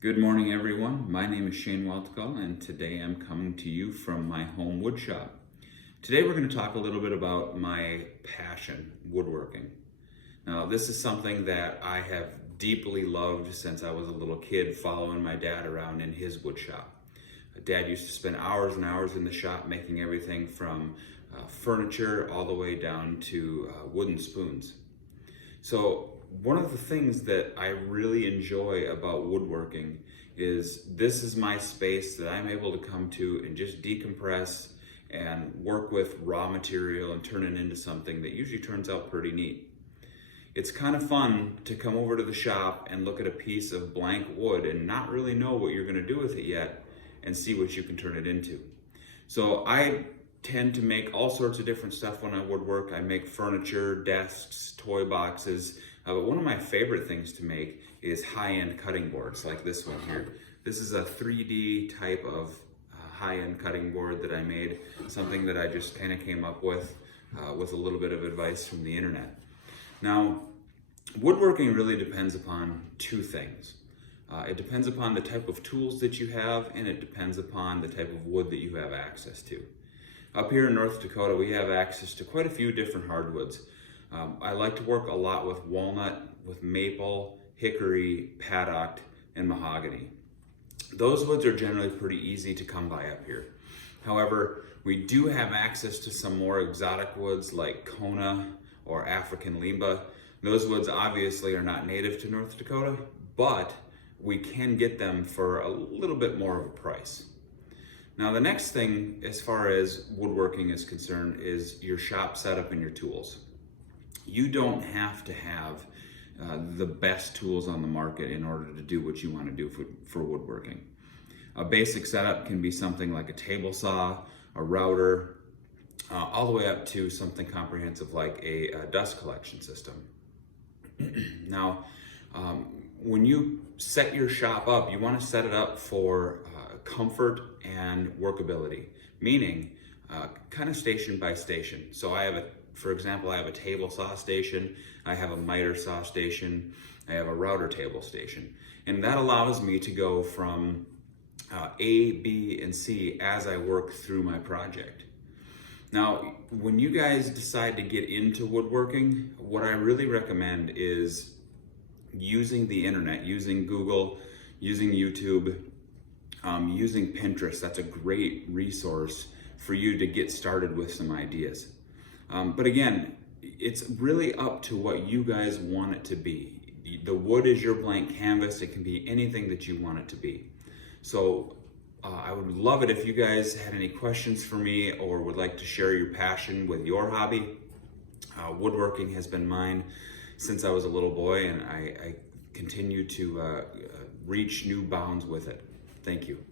Good morning, everyone. My name is Shane Weltgall, and today I'm coming to you from my home wood shop. Today we're going to talk a little bit about my passion, woodworking. Now, this is something that I have deeply loved since I was a little kid, following my dad around in his wood shop. Dad used to spend hours and hours in the shop making everything from furniture all the way down to wooden spoons. So one of the things that I really enjoy about woodworking is this is my space that I'm able to come to and just decompress and work with raw material and turn it into something that usually turns out pretty neat. It's kind of fun to come over to the shop and look at a piece of blank wood and not really know what you're going to do with it yet and see what you can turn it into. So I tend to make all sorts of different stuff when I woodwork. I make furniture, desks, toy boxes, but one of my favorite things to make is high-end cutting boards like this one here. This is a 3D type of high-end cutting board that I made, something that I just kind of came up with a little bit of advice from the internet. Now, woodworking really depends upon two things. It depends upon the type of tools that you have, and it depends upon the type of wood that you have access to. Up here in North Dakota, we have access to quite a few different hardwoods. I like to work a lot with walnut, with maple, hickory, paddock, and mahogany. Those woods are generally pretty easy to come by up here. However, we do have access to some more exotic woods like Kona or African Limba. Those woods obviously are not native to North Dakota, but we can get them for a little bit more of a price. Now, the next thing as far as woodworking is concerned is your shop setup and your tools. You don't have to have the best tools on the market in order to do what you want to do for woodworking. A basic setup can be something like a table saw, a router, all the way up to something comprehensive like a dust collection system. Now, when you set your shop up, you want to set it up for comfort and workability, meaning kind of station by station. So for example, I have a table saw station, I have a miter saw station, I have a router table station. And that allows me to go from A, B, and C as I work through my project. Now, when you guys decide to get into woodworking, what I really recommend is using the internet, using Google, using YouTube, using Pinterest. That's a great resource for you to get started with some ideas. But again, it's really up to what you guys want it to be. The wood is your blank canvas. It can be anything that you want it to be. So I would love it if you guys had any questions for me or would like to share your passion with your hobby. Woodworking has been mine since I was a little boy, and I continue to reach new bounds with it. Thank you.